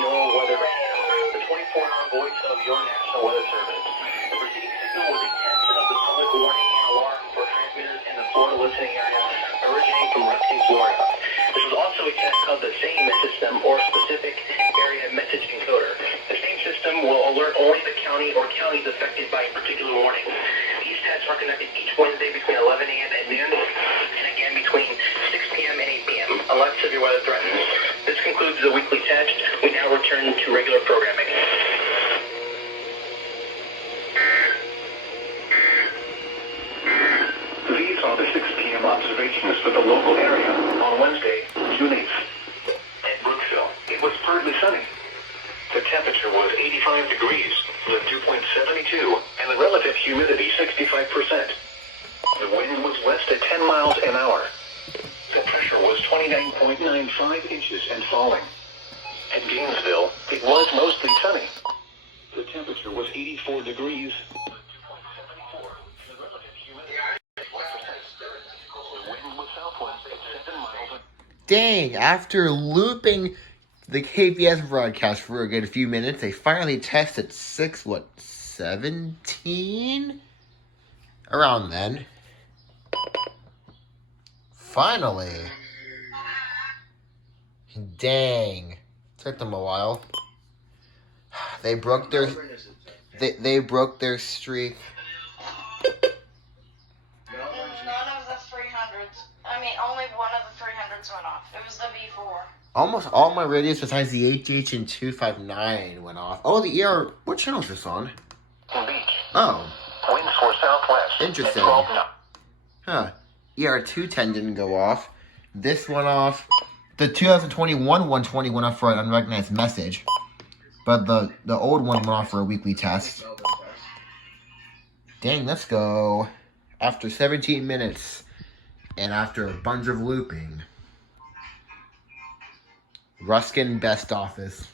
NOAA Weather Radio, the 24-hour voice of your National Weather Service. The preceding signal was a test of the public warning and alarm for transmitters in the Florida listening area originating from Ruskin, Florida. This was also a test of the same system or specific area message encoder. The same system will alert only the county or counties affected by a particular warning. These tests are conducted each Wednesday between 11 a.m. and noon, and again between 6 p.m. and 8 p.m. unless severe weather threatens. This concludes the weekly test. We now return to regular programming. These are the 6 p.m. observations for the local area on Wednesday, June 8th. At Brooksville, it was partly sunny. The temperature was 85 degrees, the dew point 72, and the relative humidity 65%. The wind was west at 10 miles an hour. The pressure was 29.95 inches and falling. At Gainesville, it was mostly sunny. The temperature was 84 degrees. The dew point 74. The relative humidity 65%. The wind was southwest at 7 miles. Dang, after looping the KPS broadcast for a good few minutes, they finally tested 17? Around then. Finally. Dang. Took them a while. They broke their they broke their streak. None of the 300s. I mean, only one of the 300s went off. It was the V4. Almost all my radios besides the HH and 259 went off. Oh, the ER. What channel is this on? Beach. Oh. Winds for southwest. Interesting. Huh. ER 210 didn't go off. This went off. The 2021 120 went off for an unrecognized message. But the old one went off for a weekly test. Dang, let's go. After 17 minutes. And after a bunch of looping. Ruskin Best Office.